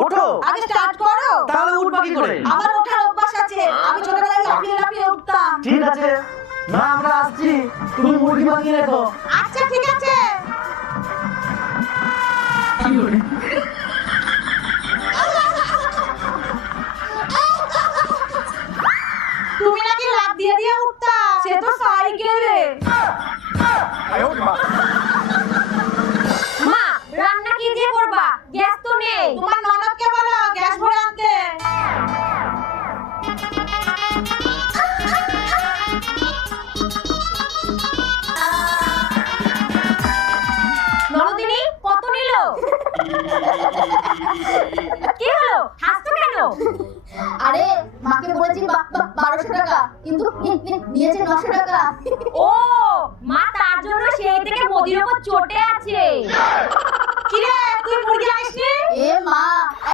ওঠো, আগে স্টার্ট করো। তাহলে উঠবা কি করে? আমার ওঠার অভ্যাস আছে, আমি ছোটবেলায় লাফিয়ে লাফিয়ে উঠতাম। ঠিক আছে, না আমরা আসছি, তুমি মুরগি বানিয়ে রেখো। আচ্ছা ঠিক আছে। তুমি নাকি লাফ দিয়ে দিয়ে উঠতা? সে তো সাইকেলে। মা, রান্না কি দিয়ে করবা? গ্যাস তো নেই। তোমার ননদকে বলো গ্যাস ভরে আনতে। নরদিনী, কত নিল? কি হলো? হাসছো কেন? আরে মাকে বলেছি 1200 টাকা, কিন্তু নিয়েছে 900 টাকা। ও, মা তার জন্য সেই থেকে মোদির উপর চটে আছে। কি রে, তুই মুরগি আনিসনি? এ মা,